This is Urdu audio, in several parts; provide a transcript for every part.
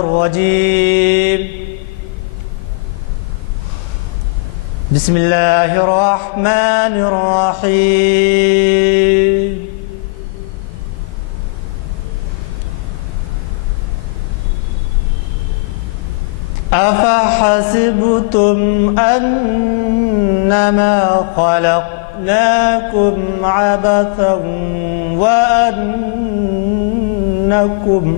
الرجيم بسم الله الرحمن الرحيم أفحسبتم أنما خلقناكم عبثا وأنكم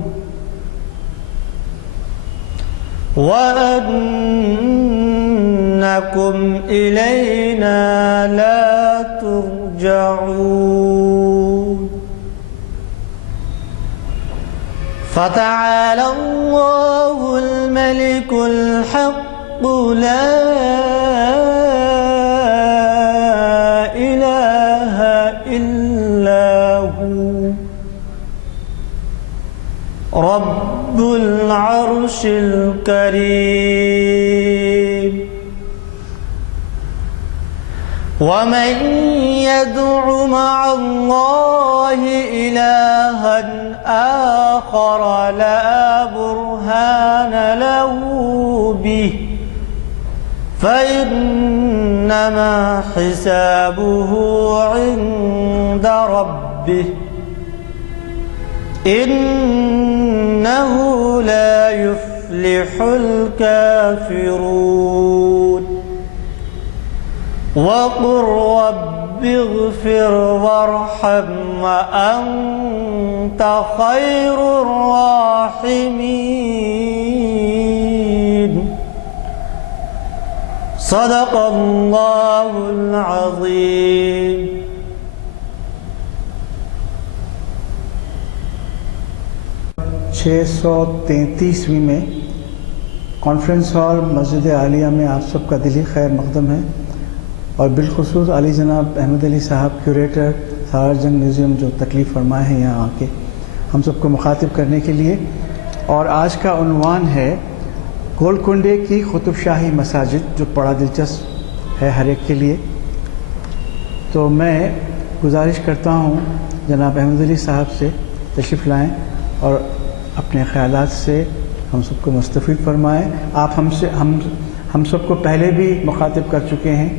إلينا لا ترجعون فتعالى الله الملك الحق لا إله إلا هو رب العرش الكريم ومن يدع مع الله إلها آخر لا برهان له به فإنما حسابه عند ربه إنه لا يفلح الكافرون وقل رب اغفر وارحم وأنت خير الراحمين صدق الله العظيم. 633ویں میں کانفرنس ہال مسجد عالیہ میں آپ سب کا دلی خیر مقدم ہے، اور بالخصوص علی جناب احمد علی صاحب کیوریٹر سالار جنگ میوزیم جو تکلیف فرمائے ہیں یہاں آ کے ہم سب کو مخاطب کرنے کے لیے. اور آج کا عنوان ہے گولکنڈے کی قطب شاہی مساجد، جو بڑا دلچسپ ہے ہر ایک کے لیے. تو میں گزارش کرتا ہوں جناب احمد علی صاحب سے تشریف لائیں اور اپنے خیالات سے ہم سب کو مستفید فرمائیں. آپ ہم سب کو پہلے بھی مخاطب کر چکے ہیں،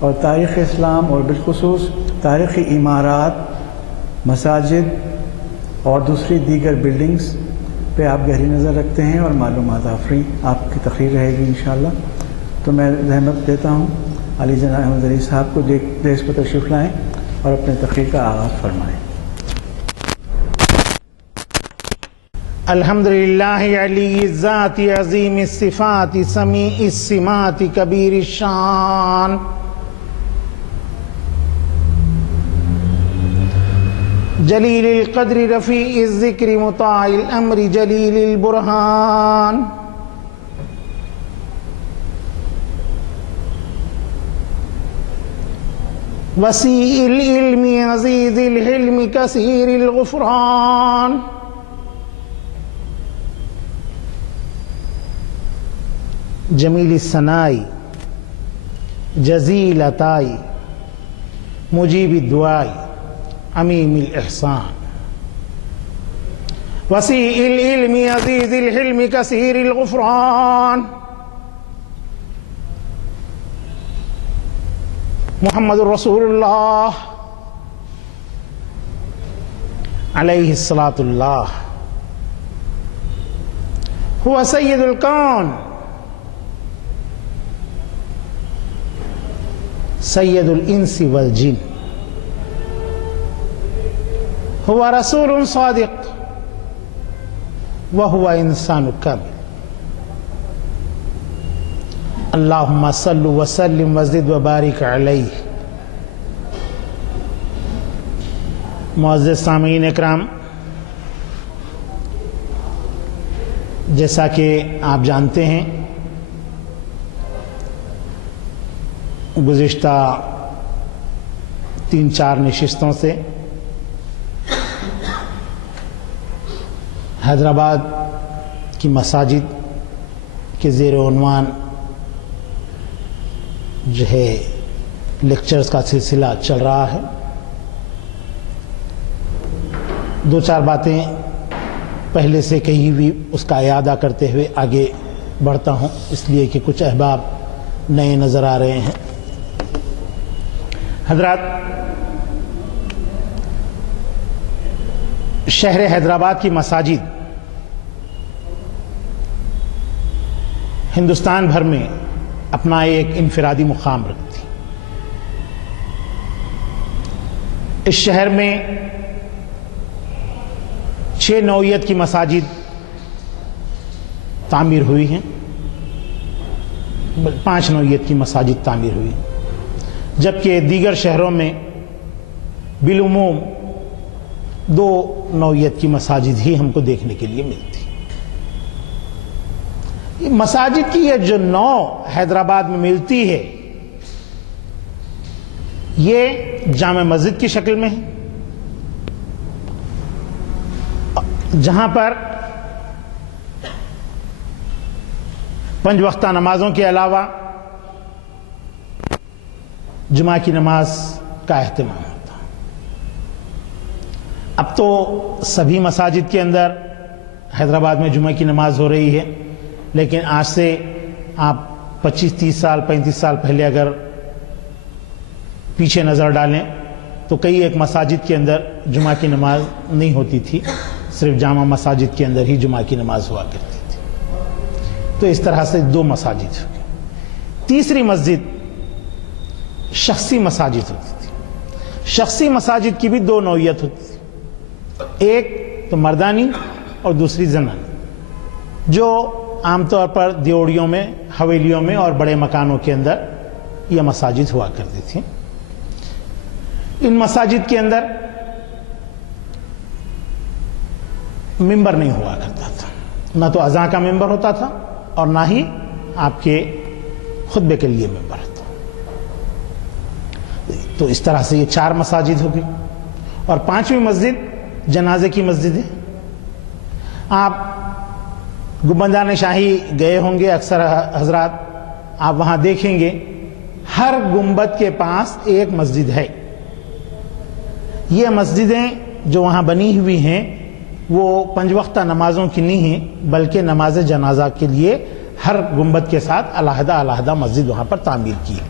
اور تاریخ اسلام اور بالخصوص تاریخی عمارات، مساجد اور دوسری دیگر بلڈنگز پہ آپ گہری نظر رکھتے ہیں اور معلومات آفری آپ کی تقریر رہے گی انشاءاللہ. تو میں رحمت دیتا ہوں علی جناب احمد علی صاحب کو دیش پر تشریف لائیں اور اپنے تقریر کا آغاز فرمائیں. الحمد للہ علی الذات عظیم الصفات سمیع السمات کبیر الشان جلیل القدر رفیع الذکر مطاع الامر جلیل البرہان وسیع العلم عزیز الحلم کثیر الغفران جمیل الثنائی جزیل عطائی مجیب الدعائی عمیم الاحسان وسیع العلم عزیز الحلم کثیر الغفران محمد رسول اللہ علیہ الصلاۃ اللہ هو سید الکون سید الانس والجن هو رسول صادق وهو انسان کامل اللہم صل وسلم وزد وبارک علیہ. معزز سامعین اکرام، جیسا کہ آپ جانتے ہیں گزشتہ 3-4 نشستوں سے حیدرآباد کی مساجد کے زیر عنوان جو ہے لیکچرز کا سلسلہ چل رہا ہے. 2-4 باتیں پہلے سے کہی ہوئی اس کا اعادہ کرتے ہوئے آگے بڑھتا ہوں، اس لیے کہ کچھ احباب نئے نظر آ رہے ہیں۔ حضرات، شہر حیدرآباد کی مساجد ہندوستان بھر میں اپنا ایک انفرادی مقام رکھتی۔ اس شہر میں 6 نوعیت کی مساجد تعمیر ہوئی ہیں، 5 نوعیت کی مساجد تعمیر ہوئی ہیں، جبکہ دیگر شہروں میں بالعموم 2 نوعیت کی مساجد ہی ہم کو دیکھنے کے لیے ملتی۔ مساجد کی یہ جو نوع حیدرآباد میں ملتی ہے، یہ جامع مسجد کی شکل میں ہے، جہاں پر 5 وقتہ نمازوں کے علاوہ جمعہ کی نماز کا اہتمام ہوتا ہے۔ اب تو سبھی مساجد کے اندر حیدرآباد میں جمعہ کی نماز ہو رہی ہے، لیکن آج سے آپ 25-30 سال 35 سال پہلے اگر پیچھے نظر ڈالیں تو کئی ایک مساجد کے اندر جمعہ کی نماز نہیں ہوتی تھی، صرف جامع مساجد کے اندر ہی جمعہ کی نماز ہوا کرتی تھی۔ تو اس طرح سے 2 مساجد ہو گئی۔ تیسری مسجد شخصی مساجد ہوتی تھی۔ شخصی مساجد کی بھی 2 نوعیت ہوتی تھی، ایک تو مردانی اور دوسری زنانی، جو عام طور پر دیوڑیوں میں، حویلیوں میں اور بڑے مکانوں کے اندر یہ مساجد ہوا کرتی تھی۔ ان مساجد کے اندر ممبر نہیں ہوا کرتا تھا، نہ تو اذان کا ممبر ہوتا تھا اور نہ ہی آپ کے خطبے کے لیے ممبر ہوتا۔ تو اس طرح سے یہ 4 مساجد ہو گئی، اور 5ویں مسجد جنازے کی مسجد ہے۔ آپ گنبدان شاہی گئے ہوں گے اکثر حضرات، آپ وہاں دیکھیں گے ہر گنبد کے پاس ایک مسجد ہے۔ یہ مسجدیں جو وہاں بنی ہوئی ہیں وہ 5 وقتہ نمازوں کی نہیں ہیں، بلکہ نماز جنازہ کے لیے ہر گنبد کے ساتھ علیحدہ علیحدہ مسجد وہاں پر تعمیر کی ہے۔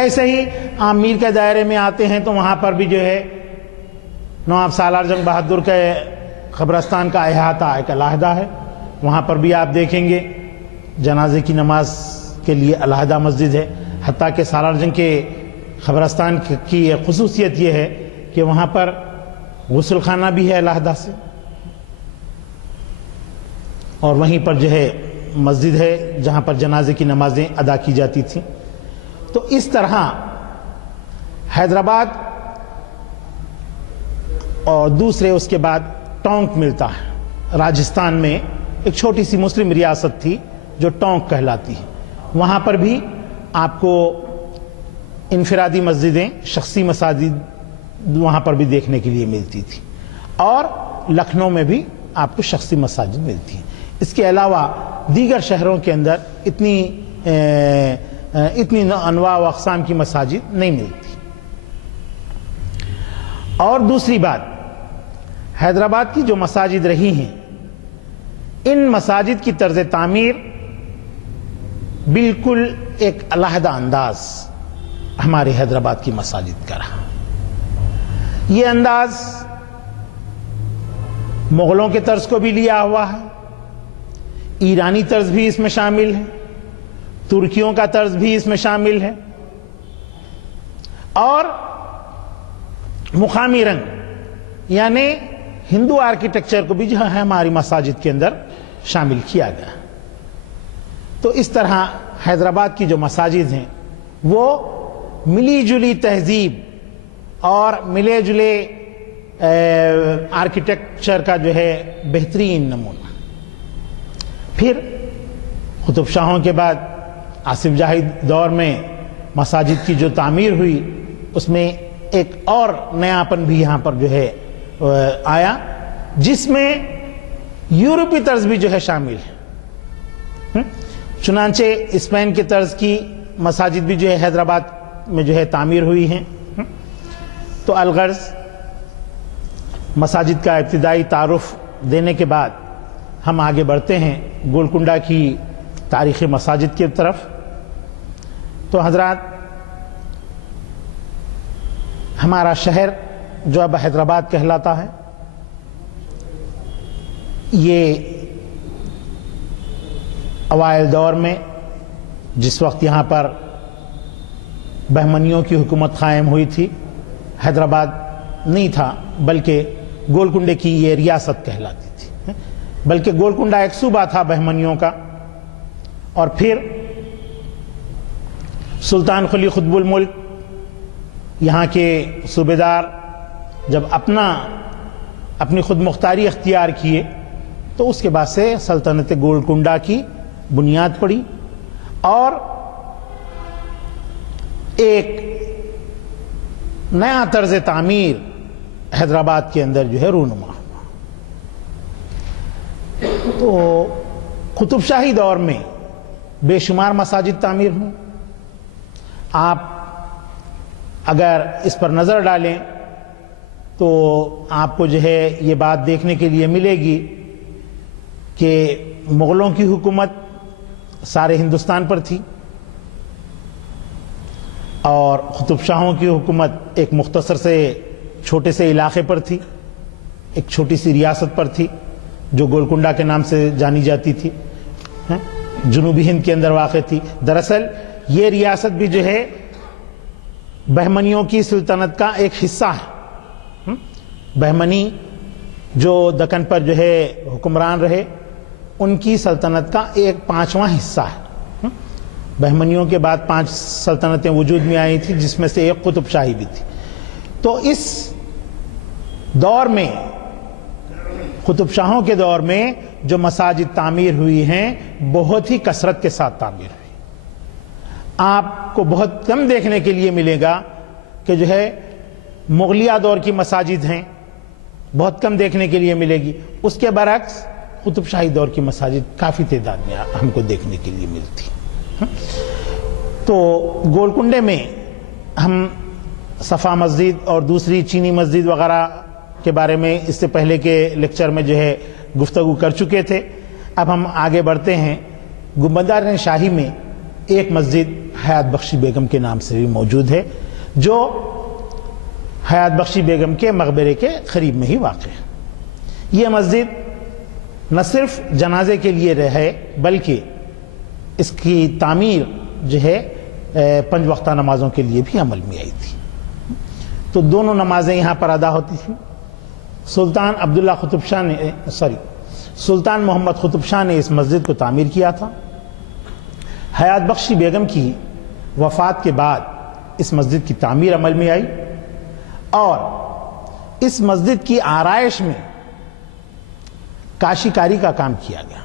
ایسے ہی عام میر کے دائرے میں آتے ہیں تو وہاں پر بھی جو ہے نواب سالار جنگ بہادر کے قبرستان کا احاطہ ایک علیحدہ ہے، وہاں پر بھی آپ دیکھیں گے جنازے کی نماز کے لیے علیحدہ مسجد ہے۔ حتیٰ کہ سالار جنگ کے قبرستان کی ایک خصوصیت یہ ہے کہ وہاں پر غسل خانہ بھی ہے علیحدہ سے، اور وہیں پر جو ہے مسجد ہے جہاں پر جنازے کی نمازیں ادا کی جاتی تھیں۔ تو اس طرح حیدرآباد اور دوسرے اس کے بعد ٹونک ملتا ہے۔ راجستھان میں ایک چھوٹی سی مسلم ریاست تھی جو ٹونک کہلاتی ہے، وہاں پر بھی آپ کو انفرادی مسجدیں، شخصی مساجد وہاں پر بھی دیکھنے کے لیے ملتی تھی، اور لکھنؤ میں بھی آپ کو شخصی مساجد ملتی ہیں۔ اس کے علاوہ دیگر شہروں کے اندر اتنی انواع و اقسام کی مساجد نہیں ملتی۔ اور دوسری بات، حیدرآباد کی جو مساجد رہی ہیں، ان مساجد کی طرز تعمیر بالکل ایک علیحدہ انداز ہمارے حیدرآباد کی مساجد کا رہا۔ یہ انداز مغلوں کے طرز کو بھی لیا ہوا ہے، ایرانی طرز بھی اس میں شامل ہے، ترکیوں کا طرز بھی اس میں شامل ہے، اور مقامی رنگ یعنی ہندو آرکیٹیکچر کو بھی جو ہے ہماری مساجد کے اندر شامل کیا گیا۔ تو اس طرح حیدرآباد کی جو مساجد ہیں وہ ملی جلی تہذیب اور ملے جلے آرکیٹیکچر کا جو ہے بہترین نمونہ۔ پھر قطب شاہوں کے بعد آصف جاہی دور میں مساجد کی جو تعمیر ہوئی، اس میں ایک اور نیاپن بھی یہاں پر جو ہے آیا، جس میں یورپی طرز بھی جو ہے شامل ہے۔ چنانچہ اسپین کے طرز کی مساجد بھی جو ہے حیدرآباد میں جو ہے تعمیر ہوئی ہیں۔ تو الغرض مساجد کا ابتدائی تعارف دینے کے بعد ہم آگے بڑھتے ہیں گولکنڈہ کی تاریخی مساجد کی طرف. تو حضرات، ہمارا شہر جو اب حیدرآباد کہلاتا ہے، یہ اوائل دور میں جس وقت یہاں پر بہمنیوں کی حکومت قائم ہوئی تھی، حیدرآباد نہیں تھا بلکہ گولکنڈے کی یہ ریاست کہلاتی تھی. بلکہ گولکنڈہ ایک صوبہ تھا بہمنیوں کا. اور پھر سلطان قلی قطب الملک یہاں کے صوبیدار جب اپنی خود مختاری اختیار کیے تو اس کے بعد سے سلطنت گولکنڈہ کی بنیاد پڑی اور ایک نیا طرز تعمیر حیدرآباد کے اندر جو ہے رونما ہوا. تو قطب شاہی دور میں بے شمار مساجد تعمیر ہوئیں. آپ اگر اس پر نظر ڈالیں تو آپ کو جو ہے یہ بات دیکھنے کے لیے ملے گی کہ مغلوں کی حکومت سارے ہندوستان پر تھی اور قطب شاہوں کی حکومت ایک مختصر سے چھوٹے سے علاقے پر تھی، ایک چھوٹی سی ریاست پر تھی جو گولکنڈہ کے نام سے جانی جاتی تھی، جنوبی ہند کے اندر واقع تھی. دراصل یہ ریاست بھی جو ہے بہمنیوں کی سلطنت کا ایک حصہ ہے. بہمنی جو دکن پر جو ہے حکمران رہے، ان کی سلطنت کا ایک 5واں حصہ ہے. بہمنیوں کے بعد 5 سلطنتیں وجود میں آئی تھی جس میں سے ایک قطب شاہی بھی تھی. تو اس دور میں، قطب شاہوں کے دور میں جو مساجد تعمیر ہوئی ہیں بہت ہی کثرت کے ساتھ تعمیر ہوئی. آپ کو بہت کم دیکھنے کے لیے ملے گا کہ جو ہے مغلیہ دور کی مساجد ہیں، بہت کم دیکھنے کے لیے ملے گی. اس کے برعکس قطب شاہی دور کی مساجد کافی تعداد میں ہم کو دیکھنے کے لیے ملتی. تو گولکنڈے میں ہم صفا مسجد اور دوسری چینی مسجد وغیرہ کے بارے میں اس سے پہلے کے لیکچر میں جو ہے گفتگو کر چکے تھے. اب ہم آگے بڑھتے ہیں. گنبدان شاہی میں ایک مسجد حیات بخشی بیگم کے نام سے بھی موجود ہے جو حیات بخشی بیگم کے مقبرے کے قریب میں ہی واقع ہے. یہ مسجد نہ صرف جنازے کے لیے رہے بلکہ اس کی تعمیر جو ہے 5 وقتہ نمازوں کے لیے بھی عمل میں آئی تھی. تو دونوں نمازیں یہاں پر ادا ہوتی تھیں. سلطان محمد قطب شاہ نے اس مسجد کو تعمیر کیا تھا. حیات بخشی بیگم کی وفات کے بعد اس مسجد کی تعمیر عمل میں آئی اور اس مسجد کی آرائش میں کاشی کاری کا کام کیا گیا.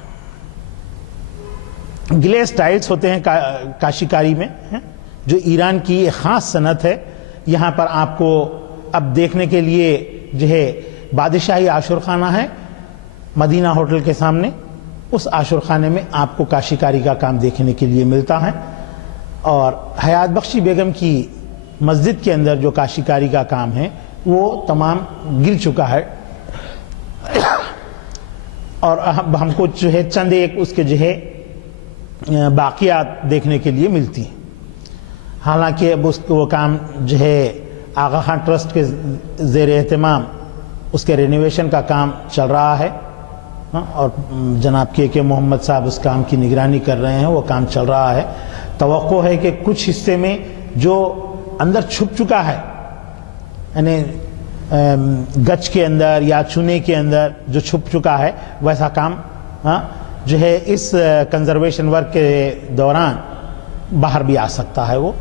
گلیس ٹائلز ہوتے ہیں کاشی کاری میں، جو ایران کی ایک خاص صنعت ہے. یہاں پر آپ کو اب دیکھنے کے لیے جو ہے بادشاہی عاشورخانہ ہے مدینہ ہوٹل کے سامنے. اس عاشورخانے میں آپ کو کاشی کاری کا کام دیکھنے کے لیے ملتا ہے. اور حیات بخشی بیگم کی مسجد کے اندر جو کاشی کاری کا کام ہے وہ تمام گر چکا ہے اور ہم کو جو ہے چند ایک اس کے جو ہے باقیات دیکھنے کے لیے ملتی ہیں. حالانکہ اب اس وہ کام جو ہے آغا خان ٹرسٹ کے زیر اہتمام اس کے رینوویشن کا کام چل رہا ہے اور جناب کے محمد صاحب اس کام کی نگرانی کر رہے ہیں. وہ کام چل رہا ہے. توقع ہے کہ کچھ حصے میں جو اندر چھپ چکا ہے، یعنی گچ کے اندر یا چونے کے اندر جو چھپ چکا ہے، ویسا کام جو ہے اس کنزرویشن ورک کے دوران باہر بھی آ سکتا ہے وہ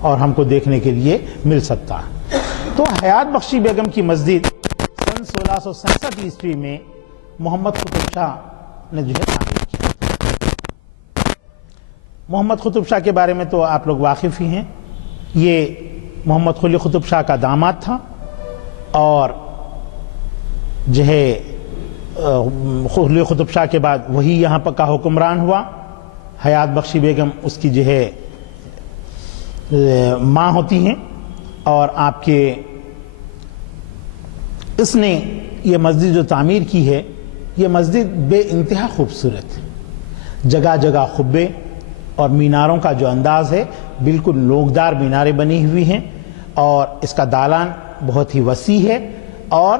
اور ہم کو دیکھنے کے لیے مل سکتا ہے. تو حیات بخشی بیگم کی مسجد سن 1667 عیسوی میں محمد قطب شاہ نے جو ہے تعمیر کیا. محمد قطب شاہ کے بارے میں تو آپ لوگ واقف ہی ہیں. یہ محمد قلی قطب شاہ کا داماد تھا اور جو ہے قلی قطب شاہ کے بعد وہی یہاں پر کا حکمران ہوا. حیات بخشی بیگم اس کی جو ہے ماں ہوتی ہیں اور آپ کے اس نے یہ مسجد جو تعمیر کی ہے یہ مسجد بے انتہا خوبصورت ہے. جگہ جگہ قبے اور میناروں کا جو انداز ہے بالکل نوکدار میناریں بنی ہوئی ہیں, اور اس کا دالان بہت ہی وسیع ہے اور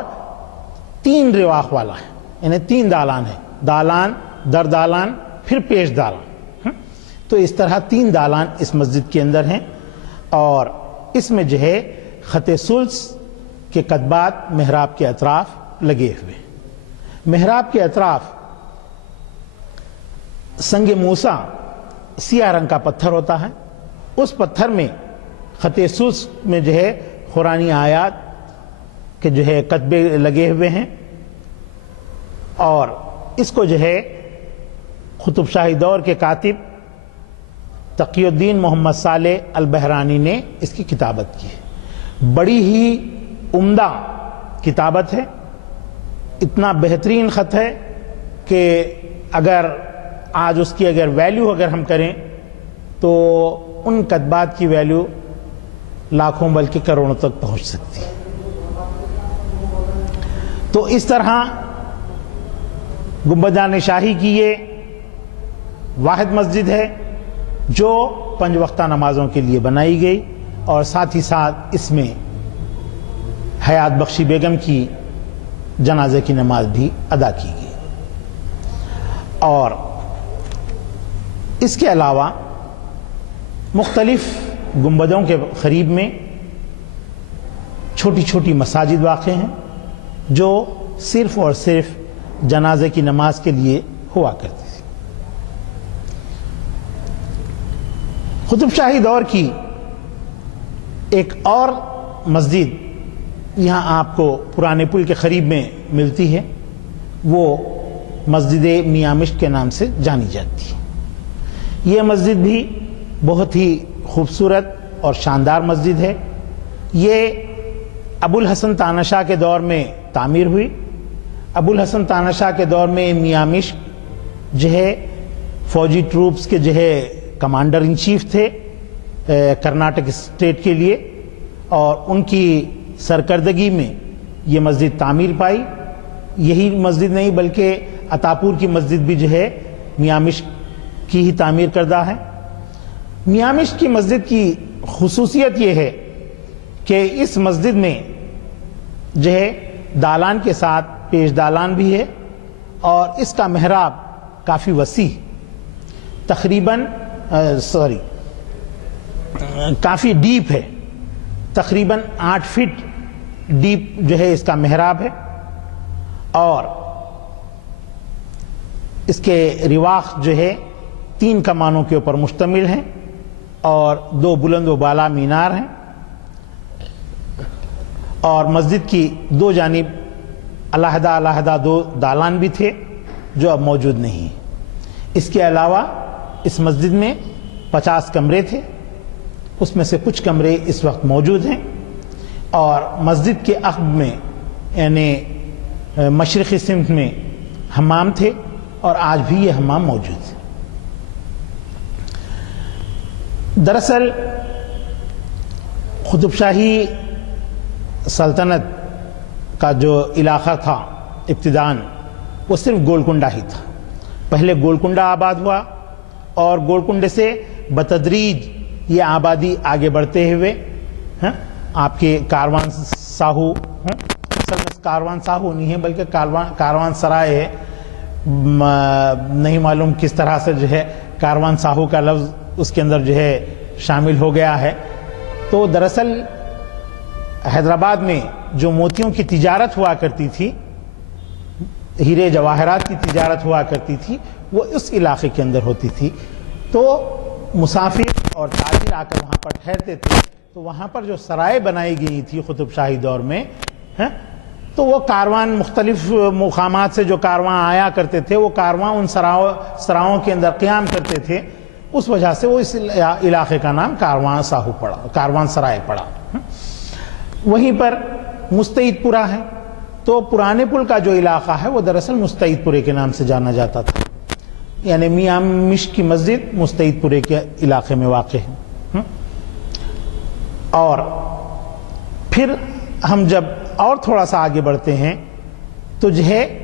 3 رواق والا ہے, یعنی 3 دالان ہے, دالان در دالان پھر پیش دالان. تو اس طرح 3 دالان اس مسجد کے اندر ہیں, اور اس میں جو ہے خط ثلث کے کتبات محراب کے اطراف لگے ہوئے. محراب کے اطراف سنگ موسیٰ سیاہ رنگ کا پتھر ہوتا ہے, اس پتھر میں خط ثلث میں جو ہے قرآنی آیات کے جو ہے کتبے لگے ہوئے ہیں, اور اس کو جو ہے قطب شاہی دور کے کاتب تقی الدین محمد صالح البحرانی نے اس کی کتابت کی ہے. بڑی ہی عمدہ کتابت ہے, اتنا بہترین خط ہے کہ اگر آج اس کی اگر ویلیو اگر ہم کریں تو ان کتبات کی ویلیو لاکھوں بلکہ کروڑوں تک پہنچ سکتی ہے. تو اس طرح گنبدان شاہی کی یہ واحد مسجد ہے جو 5 وقتہ نمازوں کے لیے بنائی گئی, اور ساتھ ہی ساتھ اس میں حیات بخشی بیگم کی جنازے کی نماز بھی ادا کی گئی. اور اس کے علاوہ مختلف گنبدوں کے قریب میں چھوٹی چھوٹی مساجد واقع ہیں جو صرف اور صرف جنازے کی نماز کے لیے ہوا کرتی تھی. قطب شاہی دور کی ایک اور مسجد یہاں آپ کو پرانے پل کے قریب میں ملتی ہے, وہ مسجد میاں مشک کے نام سے جانی جاتی ہے. یہ مسجد بھی بہت ہی خوبصورت اور شاندار مسجد ہے. یہ ابو الحسن تاناشاہ کے دور میں تعمیر ہوئی. ابو الحسن تاناشاہ کے دور میں میاں مشک جو ہے فوجی ٹروپس کے جو ہے کمانڈر ان چیف تھے کرناٹک اسٹیٹ کے لیے, اور ان کی سرکردگی میں یہ مسجد تعمیر پائی. یہی مسجد نہیں بلکہ عطاپور کی مسجد بھی جو ہے میاں مشک کی ہی تعمیر کردہ ہے. میاں مشک کی مسجد کی خصوصیت یہ ہے کہ اس مسجد میں جو ہے دالان کے ساتھ پیش دالان بھی ہے, اور اس کا محراب کافی وسیع کافی ڈیپ ہے, تقریباً 8 فٹ ڈیپ جو ہے اس کا محراب ہے, اور اس کے رواق جو ہے 3 کمانوں کے اوپر مشتمل ہیں, اور 2 بلند و بالا مینار ہیں, اور مسجد کی 2 جانب علیحدہ علیحدہ 2 دالان بھی تھے جو اب موجود نہیں ہیں. اس کے علاوہ اس مسجد میں 50 کمرے تھے, اس میں سے کچھ کمرے اس وقت موجود ہیں, اور مسجد کے عقب میں یعنی مشرقی سمت میں حمام تھے, اور آج بھی یہ حمام موجود ہے. دراصل قطب شاہی سلطنت کا جو علاقہ تھا ابتداً وہ صرف گولکنڈہ ہی تھا. پہلے گولکنڈہ آباد ہوا, اور گولکنڈے سے بتدریج یہ آبادی آگے بڑھتے ہوئے آپ کے کاروان ساہو, اصل میں کاروان ساہو نہیں ہے بلکہ کاروان سرائے ہے, نہیں معلوم کس طرح سے جو ہے کاروان ساہو کا لفظ اس کے اندر جو ہے شامل ہو گیا ہے. تو دراصل حیدرآباد میں جو موتیوں کی تجارت ہوا کرتی تھی, ہیرے جواہرات کی تجارت ہوا کرتی تھی, وہ اس علاقے کے اندر ہوتی تھی. تو مسافر اور تاجر آ کر وہاں پر ٹھہرتے تھے, تو وہاں پر جو سرائے بنائی گئی تھی قطب شاہی دور میں, تو وہ کاروان مختلف مقامات سے جو کارواں آیا کرتے تھے, وہ کارواں ان سراؤں کے اندر قیام کرتے تھے. اس وجہ سے وہ اس علاقے کا نام کاروان ساہو پڑا, کاروان سرائے پڑا. وہیں پر مستعید پورہ ہے, تو پرانے پل کا جو علاقہ ہے وہ دراصل مستعید پورے کے نام سے جانا جاتا تھا, یعنی میاں مشک کی مسجد مستعید پورے کے علاقے میں واقع ہے. اور پھر ہم جب اور تھوڑا سا آگے بڑھتے ہیں تو جو ہے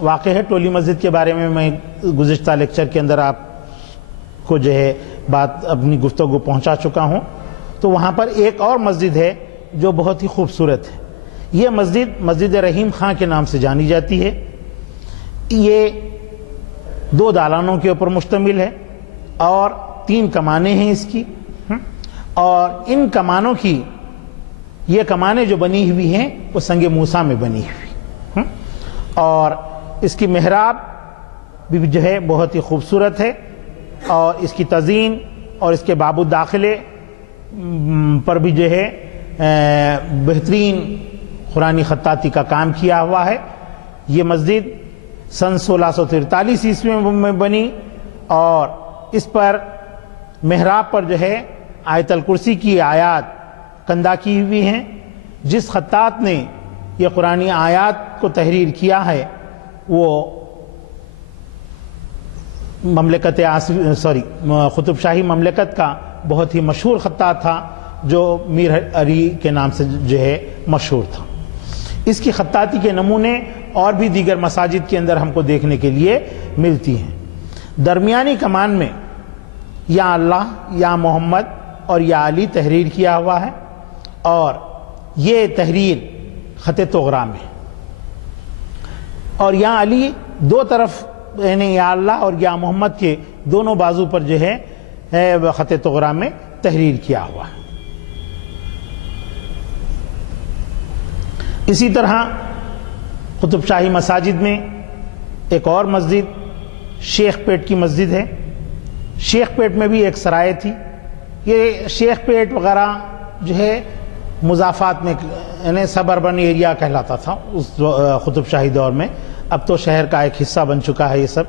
واقع ہے. ٹولی مسجد کے بارے میں گزشتہ لیکچر کے اندر آپ کو جو ہے بات اپنی گفتگو پہنچا چکا ہوں. تو وہاں پر ایک اور مسجد ہے جو بہت ہی خوبصورت ہے. یہ مسجد مسجد رحیم خاں کے نام سے جانی جاتی ہے. یہ 2 دالانوں کے اوپر مشتمل ہے اور 3 کمانیں ہیں اس کی. اور ان کمانوں کی یہ کمانیں جو بنی ہوئی ہیں وہ سنگ موسیٰ میں بنی ہوئی. اور اس کی محراب بھی جو ہے بہت ہی خوبصورت ہے. اور اس کی تزئین اور اس کے باب الداخلے پر بھی جو ہے بہترین قرآنی خطاطی کا کام کیا ہوا ہے. یہ مسجد سن 1643 عیسوی میں بنی اور اس پر محراب پر جو ہے آیت الکرسی کی آیات کندہ کی ہوئی ہیں. جس خطاط نے یہ قرآنی آیات کو تحریر کیا ہے وہ قطب شاہی مملکت کا بہت ہی مشہور خطاط تھا جو میر علی کے نام سے جو ہے مشہور تھا. اس کی خطاطی کے نمونے اور بھی دیگر مساجد کے اندر ہم کو دیکھنے کے لیے ملتی ہیں. درمیانی کمان میں یا اللہ یا محمد اور یا علی تحریر کیا ہوا ہے اور یہ تحریر خط طغرا میں. اور یا علی 2 طرف یعنی یا اللہ اور یا محمد کے دونوں بازو پر جو ہے خط طغرا میں تحریر کیا ہوا ہے. اسی طرح قطب شاہی مساجد میں ایک اور مسجد شیخ پیٹ کی مسجد ہے. شیخ پیٹ میں بھی ایک سرائے تھی. یہ شیخ پیٹ وغیرہ جو ہے مضافات میں یعنی سب اربن ایریا کہلاتا تھا اس قطب شاہی دور میں. اب تو شہر کا ایک حصہ بن چکا ہے یہ سب.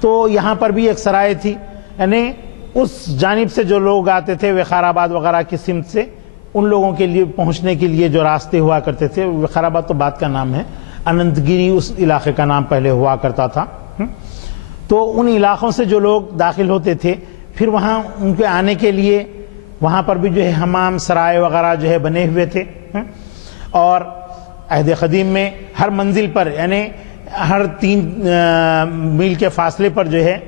تو یہاں پر بھی ایک سرائے تھی. یعنی اس جانب سے جو لوگ آتے تھے وقار آباد وغیرہ کی سمت سے ان لوگوں کے لیے پہنچنے کے لیے جو راستے ہوا کرتے تھے. وقار آباد تو بعد کا نام ہے. اننت گیری اس علاقے کا نام پہلے ہوا کرتا تھا. تو ان علاقوں سے جو لوگ داخل ہوتے تھے پھر وہاں ان کے آنے کے لیے وہاں پر بھی جو ہے حمام سرائے وغیرہ جو ہے بنے ہوئے تھے. اور عہد قدیم میں ہر منزل پر یعنی ہر 3 میل کے فاصلے پر جو ہے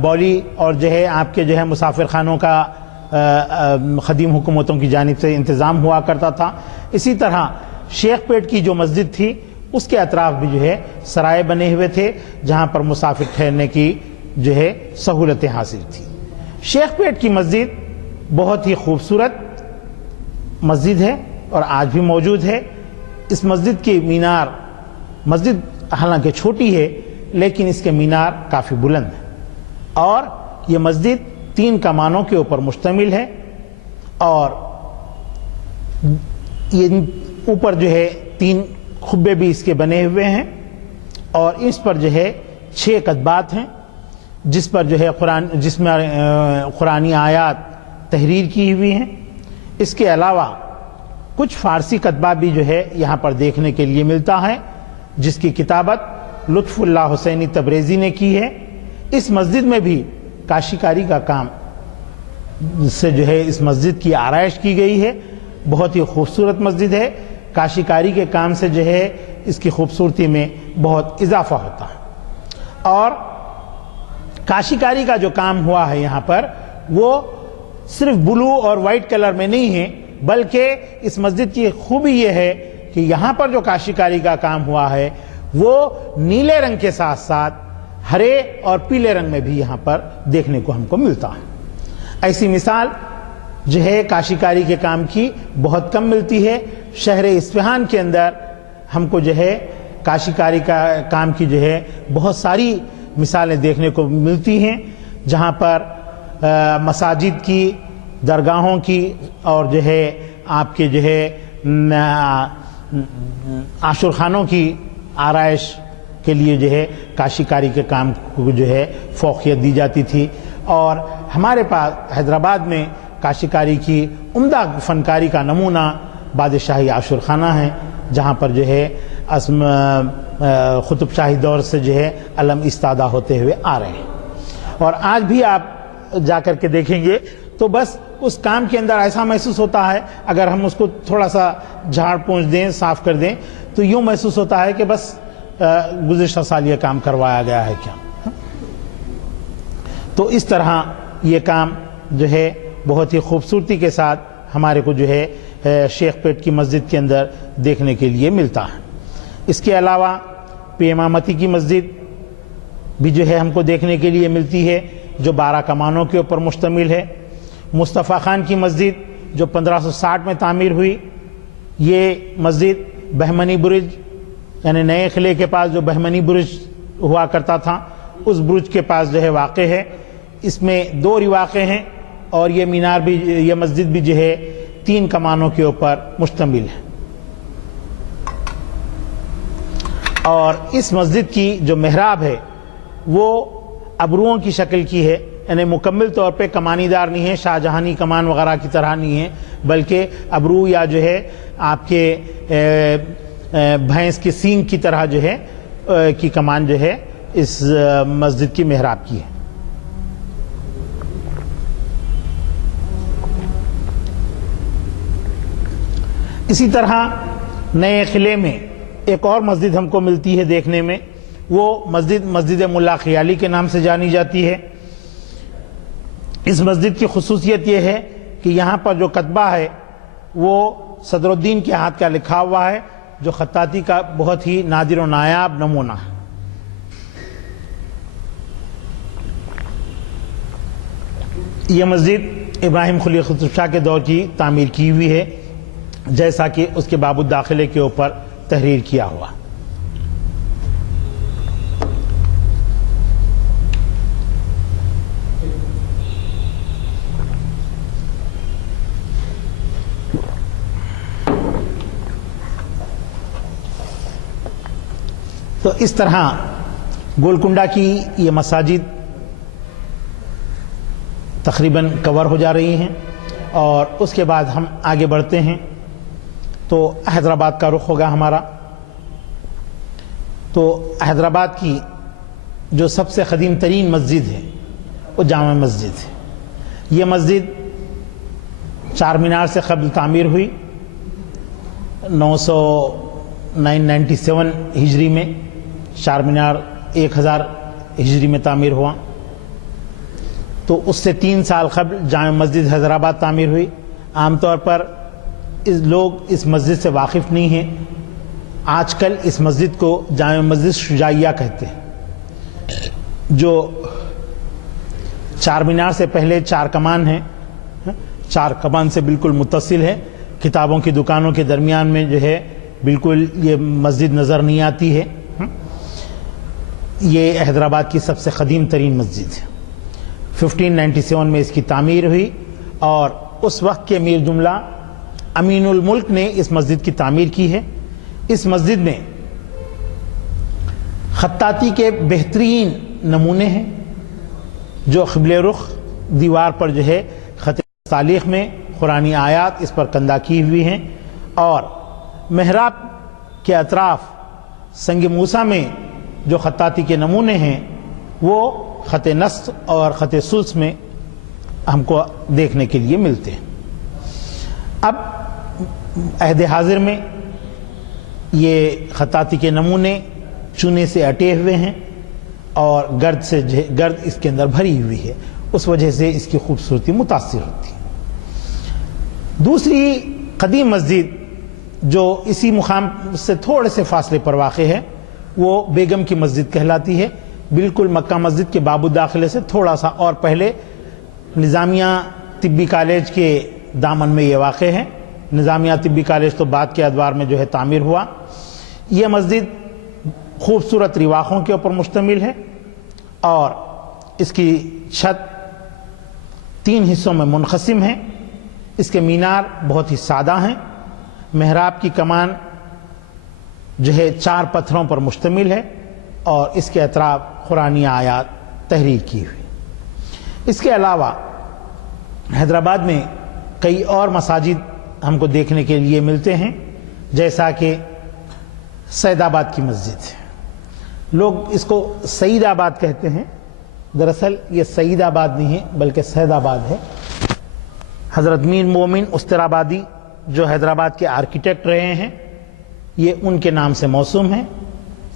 بولی اور جو ہے آپ کے جو ہے مسافر خانوں کا قدیم حکومتوں کی جانب سے انتظام ہوا کرتا تھا. اسی طرح شیخ پیٹ کی جو مسجد تھی اس کے اطراف بھی جو ہے سرائے بنے ہوئے تھے جہاں پر مسافر ٹھہرنے کی جو ہے سہولتیں حاصل تھی. شیخ پیٹ کی مسجد بہت ہی خوبصورت مسجد ہے اور آج بھی موجود ہے. اس مسجد کی مینار مسجد حالانکہ چھوٹی ہے لیکن اس کے مینار کافی بلند ہے. اور یہ مسجد 3 کمانوں کے اوپر مشتمل ہے اور یہ اوپر جو ہے 3 خبے بھی اس کے بنے ہوئے ہیں اور اس پر جو ہے 6 کتبات ہیں جس پر جو ہے جس میں قرآنی آیات تحریر کی ہوئی ہیں. اس کے علاوہ کچھ فارسی کتبہ بھی جو ہے یہاں پر دیکھنے کے لیے ملتا ہے جس کی کتابت لطف اللہ حسینی تبریزی نے کی ہے. اس مسجد میں بھی کاشیکاری کا کام سے جو ہے اس مسجد کی آرائش کی گئی ہے. بہت ہی خوبصورت مسجد ہے. کاشیکاری کے کام سے جو ہے اس کی خوبصورتی میں بہت اضافہ ہوتا ہے. اور کاشیکاری کا جو کام ہوا ہے یہاں پر وہ صرف بلو اور وائٹ کلر میں نہیں ہے بلکہ اس مسجد کی خوبی یہ ہے کہ یہاں پر جو کاشیکاری کا کام ہوا ہے وہ نیلے رنگ کے ساتھ ساتھ ہرے اور پیلے رنگ میں بھی یہاں پر دیکھنے کو ہم کو ملتا ہے. ایسی مثال جو ہے کاشیکاری کے کام کی بہت کم ملتی ہے. شہر اصفہان کے اندر ہم کو جو ہے کاشیکاری کا کام کی جو ہے بہت ساری مثالیں دیکھنے کو ملتی ہیں جہاں پر مساجد کی درگاہوں کی اور جو ہے آپ کے جو ہے عاشور خانوں کی آرائش کے لیے جو ہے کاشیکاری کے کام کو جو ہے فوقیت دی جاتی تھی. اور ہمارے پاس حیدرآباد میں کاشیکاری کی عمدہ فنکاری کا نمونہ بادشاہی عاشور خانہ ہے جہاں پر جو ہے قطب شاہی دور سے جو ہے علم استادہ ہوتے ہوئے آ رہے ہیں. اور آج بھی آپ جا کر کے دیکھیں گے تو بس اس کام کے اندر ایسا محسوس ہوتا ہے، اگر ہم اس کو تھوڑا سا جھاڑ پونچھ دیں، صاف کر دیں، تو یوں محسوس ہوتا ہے کہ بس گزشتہ سال یہ کام کروایا گیا ہے کیا. تو اس طرح یہ کام جو ہے بہت ہی خوبصورتی کے ساتھ ہمارے کو جو ہے شیخ پیٹ کی مسجد کے اندر دیکھنے کے لیے ملتا ہے. اس کے علاوہ پی امامتی کی مسجد بھی جو ہے ہم کو دیکھنے کے لیے ملتی ہے، جو 12 کمانوں کے اوپر مشتمل ہے. مصطفیٰ خان کی مسجد جو 1560 میں تعمیر ہوئی، یہ مسجد بہمنی برج یعنی نئے قلعے کے پاس جو بہمنی برج ہوا کرتا تھا اس برج کے پاس جو ہے واقع ہے. اس میں 2 رواقے ہیں اور یہ مینار بھی، یہ مسجد بھی جو ہے 3 کمانوں کے اوپر مشتمل ہے. اور اس مسجد کی جو محراب ہے وہ ابروؤں کی شکل کی ہے، یعنی مکمل طور پہ کمانی دار نہیں ہے، شاہ جہانی کمان وغیرہ کی طرح نہیں ہے، بلکہ ابرو یا جو ہے آپ کے بھینس کے سینگ کی طرح جو ہے کی کمان جو ہے اس مسجد کی محراب کی ہے. اسی طرح نئے قلعے میں ایک اور مسجد ہم کو ملتی ہے دیکھنے میں، وہ مسجد ملا خیالی کے نام سے جانی جاتی ہے. اس مسجد کی خصوصیت یہ ہے کہ یہاں پر جو کتبہ ہے وہ صدر الدین کے ہاتھ کا لکھا ہوا ہے، جو خطاطی کا بہت ہی نادر و نایاب نمونہ ہے. یہ مسجد ابراہیم خلیل قطب شاہ کے دور کی تعمیر کی ہوئی ہے، جیسا کہ اس کے باب الداخلے کے اوپر تحریر کیا ہوا. تو اس طرح گولکنڈہ کی یہ مساجد تقریباً کور ہو جا رہی ہیں، اور اس کے بعد ہم آگے بڑھتے ہیں تو حیدرآباد کا رخ ہوگا ہمارا. تو حیدرآباد کی جو سب سے قدیم ترین مسجد ہے وہ جامع مسجد ہے. یہ مسجد چار مینار سے قبل تعمیر ہوئی 997 ہجری میں. چار مینار 1000 ہجری میں تعمیر ہوا، تو اس سے 3 سال قبل جامع مسجد حیدرآباد تعمیر ہوئی. عام طور پر لوگ اس مسجد سے واقف نہیں ہیں. آج کل اس مسجد کو جامع مسجد شجاعیہ کہتے ہیں، جو چار مینار سے پہلے 4 کمان ہیں، 4 کمان سے بالکل متصل ہے. کتابوں کی دکانوں کے درمیان میں جو ہے بالکل یہ مسجد نظر نہیں آتی ہے. یہ حیدرآباد کی سب سے قدیم ترین مسجد ہے. 1597 میں اس کی تعمیر ہوئی، اور اس وقت کے امیر جملہ امین الملک نے اس مسجد کی تعمیر کی ہے. اس مسجد میں خطاطی کے بہترین نمونے ہیں، جو قبلہ رخ دیوار پر جو ہے خط تالیخ میں قرآنی آیات اس پر کندہ کی ہوئی ہیں، اور محراب کے اطراف سنگ موسیٰ میں جو خطاطی کے نمونے ہیں وہ خط نسخ اور خط سلس میں ہم کو دیکھنے کے لیے ملتے ہیں. اب عہد حاضر میں یہ خطاطی کے نمونے چونے سے اٹے ہوئے ہیں اور گرد اس کے اندر بھری ہوئی ہے، اس وجہ سے اس کی خوبصورتی متاثر ہوتی ہے. دوسری قدیم مسجد جو اسی مقام سے تھوڑے سے فاصلے پر واقع ہے وہ بیگم کی مسجد کہلاتی ہے. بالکل مکہ مسجد کے باب الداخلے سے تھوڑا سا اور پہلے نظامیہ طبی کالج کے دامن میں یہ واقع ہے. نظامیہ طبی کالج تو بعد کے ادوار میں جو ہے تعمیر ہوا. یہ مسجد خوبصورت رواقوں کے اوپر مشتمل ہے، اور اس کی چھت 3 حصوں میں منقسم ہے. اس کے مینار بہت ہی سادہ ہیں. محراب کی کمان جو ہے 4 پتھروں پر مشتمل ہے، اور اس کے اطراف قرآنی آیات تحریر کی ہوئی. اس کے علاوہ حیدرآباد میں کئی اور مساجد ہم کو دیکھنے کے لیے ملتے ہیں، جیسا کہ سید آباد کی مسجد ہے. لوگ اس کو سعید آباد کہتے ہیں، دراصل یہ سعید آباد نہیں ہے بلکہ سید آباد ہے. حضرت میر مومن استرابادی جو حیدرآباد کے آرکیٹیکٹ رہے ہیں، یہ ان کے نام سے موسوم ہے.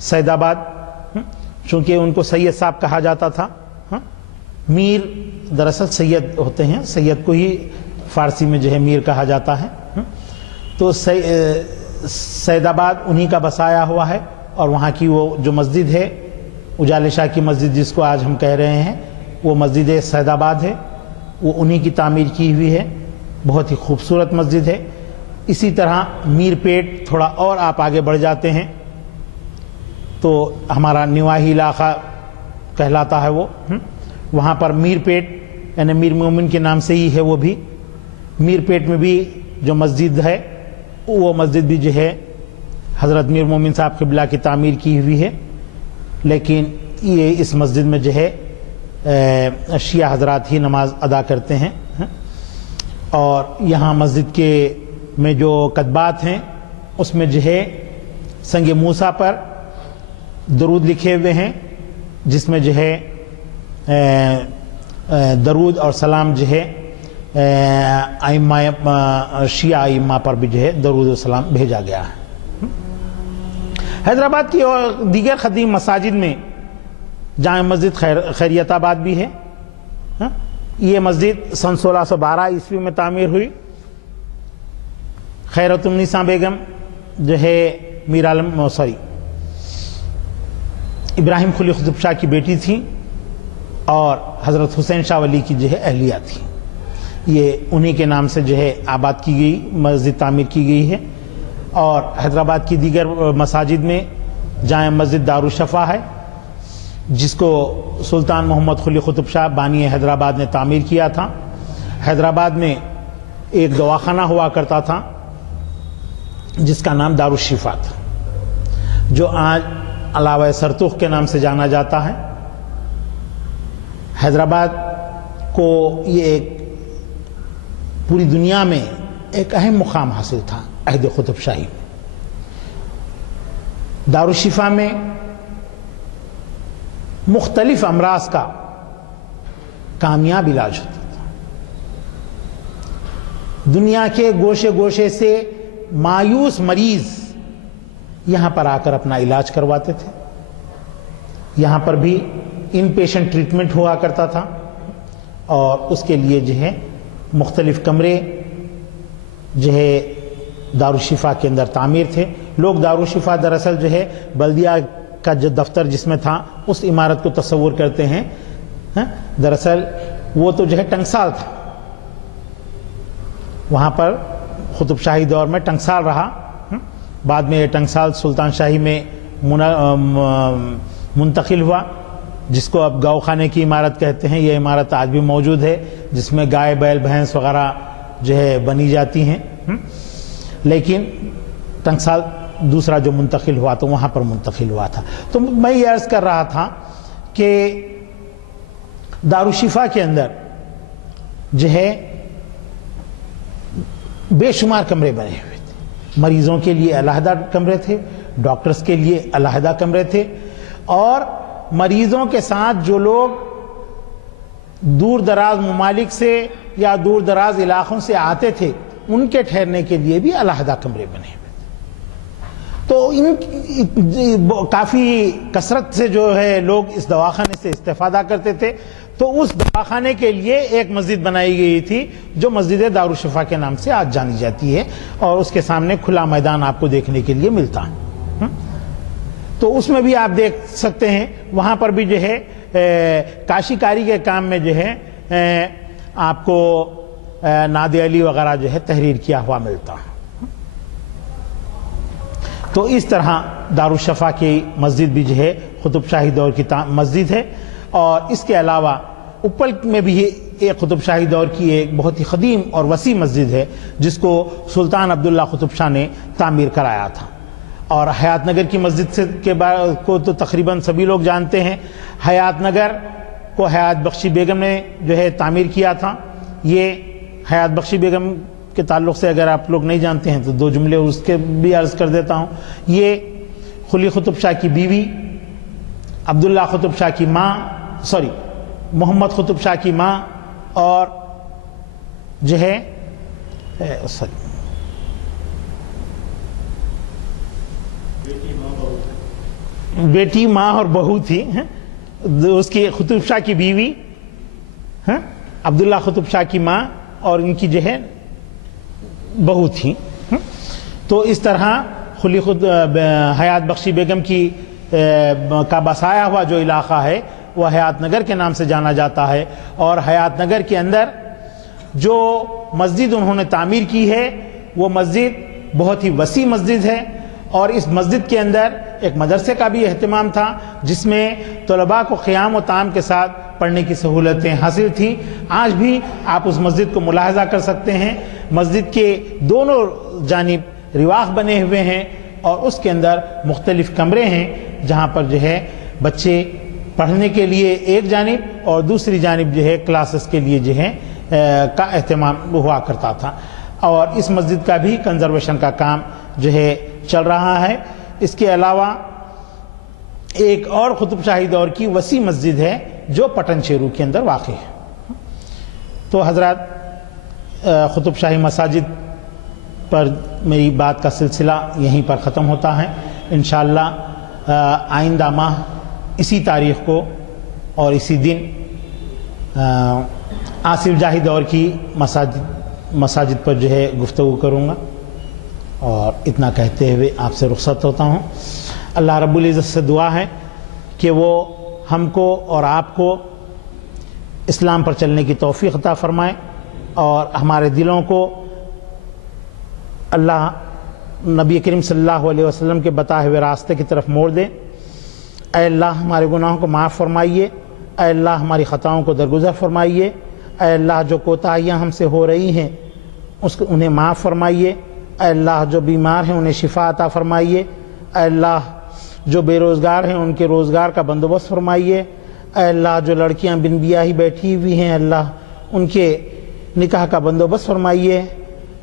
سید آباد چونکہ ان کو سید صاحب کہا جاتا تھا. میر دراصل سید ہوتے ہیں، سید کو ہی فارسی میں جو ہے میر کہا جاتا ہے. تو سید آباد انہی کا بسایا ہوا ہے، اور وہاں کی وہ جو مسجد ہے اجالے شاہ کی مسجد جس کو آج ہم کہہ رہے ہیں، وہ مسجد سید آباد ہے، وہ انہی کی تعمیر کی ہوئی ہے. بہت ہی خوبصورت مسجد ہے. اسی طرح میر پیٹ تھوڑا اور آپ آگے بڑھ جاتے ہیں تو ہمارا نواحی علاقہ کہلاتا ہے. وہ وہاں پر میر پیٹ یعنی میر مومن کے نام سے ہی ہے. وہ بھی میر پیٹ میں بھی جو مسجد ہے وہ مسجد بھی جو ہے حضرت میر مومن صاحب قبلہ کی تعمیر کی ہوئی ہے. لیکن یہ اس مسجد میں جو ہے شیعہ حضرات ہی نماز ادا کرتے ہیں. اور یہاں مسجد کے میں جو کتبات ہیں اس میں جو ہے سنگ موسیٰ پر درود لکھے ہوئے ہیں، جس میں جو ہے درود اور سلام جو ہے ائمہ شیعہ ائمہ پر بھی جو ہے درود و سلام بھیجا گیا ہے. حیدرآباد کی اور دیگر قدیم مساجد میں جامع مسجد خیریت آباد بھی ہے. یہ مسجد سن 1612 عیسوی میں تعمیر ہوئی. خیرت النساء بیگم جو ہے ابراہیم قلی قطب شاہ کی بیٹی تھی اور حضرت حسین شاہ ولی کی جو ہے اہلیہ تھی. یہ انہی کے نام سے جو ہے آباد کی گئی مسجد تعمیر کی گئی ہے. اور حیدرآباد کی دیگر مساجد میں جامع مسجد دارالشفا ہے، جس کو سلطان محمد قلی قطب شاہ بانی حیدرآباد نے تعمیر کیا تھا. حیدرآباد میں ایک دواخانہ ہوا کرتا تھا جس کا نام دارالشفا تھا، جو آج علاوہ سرتوخ کے نام سے جانا جاتا ہے. حیدرآباد کو یہ ایک پوری دنیا میں ایک اہم مقام حاصل تھا عہد قطب شاہی میں. دارالشفا میں مختلف امراض کا کامیاب علاج ہوتا تھا. دنیا کے گوشے گوشے سے مایوس مریض یہاں پر آ کر اپنا علاج کرواتے تھے. یہاں پر بھی ان پیشنٹ ٹریٹمنٹ ہوا کرتا تھا اور اس کے لیے جو ہے مختلف کمرے جو ہے دارالشفا کے اندر تعمیر تھے. لوگ دارالشفا دراصل جو ہے بلدیہ کا جو دفتر جس میں تھا اس عمارت کو تصور کرتے ہیں. دراصل وہ تو جو ہے ٹنگسال تھا. وہاں پر قطب شاہی دور میں ٹنگسال رہا. بعد میں یہ ٹنگسال سلطان شاہی میں منتقل ہوا، جس کو اب گاؤ خانے کی عمارت کہتے ہیں. یہ عمارت آج بھی موجود ہے جس میں گائے بیل بھینس وغیرہ جو ہے بنی جاتی ہیں. لیکن ٹنگسال دوسرا جو منتقل ہوا تو وہاں پر منتقل ہوا تھا. تو میں یہ عرض کر رہا تھا کہ دارالشفا کے اندر جو ہے بے شمار کمرے بنے ہوئے تھے. مریضوں کے لیے علیحدہ کمرے تھے، ڈاکٹرز کے لیے علیحدہ کمرے تھے، اور مریضوں کے ساتھ جو لوگ دور دراز ممالک سے یا دور دراز علاقوں سے آتے تھے ان کے ٹھہرنے کے لیے بھی علیحدہ کمرے بنے ہوئے تھے. تو کافی کثرت سے جو ہے لوگ اس دواخانے سے استفادہ کرتے تھے. تو اس دواخانے کے لیے ایک مسجد بنائی گئی تھی جو مسجد دارالشفا کے نام سے آج جانی جاتی ہے، اور اس کے سامنے کھلا میدان آپ کو دیکھنے کے لیے ملتا ہے. تو اس میں بھی آپ دیکھ سکتے ہیں وہاں پر بھی جو ہے کاشی کاری کے کام میں جو ہے آپ کو نادر علی وغیرہ جو ہے تحریر کیا ہوا ملتا ہے. تو اس طرح دارالشفا کی مسجد بھی جو ہے قطب شاہی دور کی مسجد ہے. اور اس کے علاوہ اپل میں بھی ایک قطب شاہی دور کی ایک بہت ہی قدیم اور وسیع مسجد ہے جس کو سلطان عبداللہ قطب شاہ نے تعمیر کرایا تھا. اور حیات نگر کی مسجد سے کے کو تو تقریباً سبھی لوگ جانتے ہیں. حیات نگر کو حیات بخشی بیگم نے جو ہے تعمیر کیا تھا. یہ حیات بخشی بیگم کے تعلق سے اگر آپ لوگ نہیں جانتے ہیں تو دو جملے اس کے بھی عرض کر دیتا ہوں. یہ قلی قطب شاہ کی بیوی، عبداللہ قطب شاہ کی ماں، محمد قطب شاہ کی ماں اور جو ہے بیٹی ماں اور بہو تھی، اس کی قطب شاہ کی بیوی عبداللہ قطب شاہ کی ماں اور ان کی جو ہے بہو تھی. تو اس طرح خلی خود حیات بخشی بیگم کی کا بسایا ہوا جو علاقہ ہے وہ حیات نگر کے نام سے جانا جاتا ہے، اور حیات نگر کے اندر جو مسجد انہوں نے تعمیر کی ہے وہ مسجد بہت ہی وسیع مسجد ہے، اور اس مسجد کے اندر ایک مدرسے کا بھی اہتمام تھا جس میں طلباء کو قیام و طعام کے ساتھ پڑھنے کی سہولتیں حاصل تھیں. آج بھی آپ اس مسجد کو ملاحظہ کر سکتے ہیں، مسجد کے دونوں جانب رواق بنے ہوئے ہیں اور اس کے اندر مختلف کمرے ہیں جہاں پر جو ہے بچے پڑھنے کے لیے ایک جانب اور دوسری جانب جو ہے کلاسز کے لیے جو ہے کا اہتمام ہوا کرتا تھا. اور اس مسجد کا بھی کنزرویشن کا کام جو ہے چل رہا ہے. اس کے علاوہ ایک اور قطب شاہی دور کی وسیع مسجد ہے جو پٹن چیرو کے اندر واقع ہے. تو حضرات قطب شاہی مساجد پر میری بات کا سلسلہ یہیں پر ختم ہوتا ہے. انشاءاللہ آئندہ ماہ اسی تاریخ کو اور اسی دن آصف جاہی دور کی مساجد پر جو ہے گفتگو کروں گا. اور اتنا کہتے ہوئے آپ سے رخصت ہوتا ہوں. اللہ رب العزت سے دعا ہے کہ وہ ہم کو اور آپ کو اسلام پر چلنے کی توفیق عطا فرمائے اور ہمارے دلوں کو اللہ نبی کریم صلی اللہ علیہ وسلم کے بتائے ہوئے راستے کی طرف موڑ دے. اے اللہ ہمارے گناہوں کو معاف فرمائیے، اے اللہ ہماری خطاؤں کو درگزر فرمائیے، اے اللہ جو کوتاہیاں ہم سے ہو رہی ہیں انہیں معاف فرمائیے، اے اللہ جو بیمار ہیں انہیں شفا عطا فرمائیے، اے اللہ جو بے روزگار ہیں ان کے روزگار کا بندوبست فرمائیے، اے اللہ جو لڑکیاں بن بیاہی بیٹھی ہوئی ہیں اللہ ان کے نکاح کا بندوبست فرمائیے،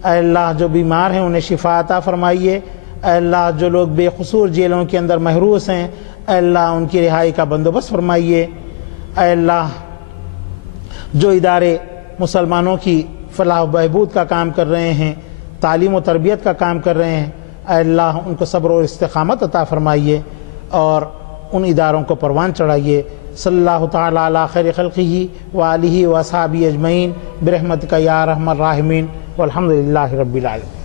اے اللہ جو بیمار ہیں انہیں شفا عطا فرمائیے، اے اللہ جو لوگ بے قصور جیلوں کے اندر محروس ہیں اے اللہ ان کی رہائی کا بندوبست فرمائیے، اے اللہ جو ادارے مسلمانوں کی فلاح و بہبود کا کام کر رہے ہیں، تعلیم و تربیت کا کام کر رہے ہیں، اے اللہ ان کو صبر و استقامت عطا فرمائیے اور ان اداروں کو پروان چڑھائیے. صلی اللہ تعالی علی خیر خلقہ وآلہ واصحابہ اجمعین برحمتک یا ارحم الراحمین والحمد للہ رب العالمین.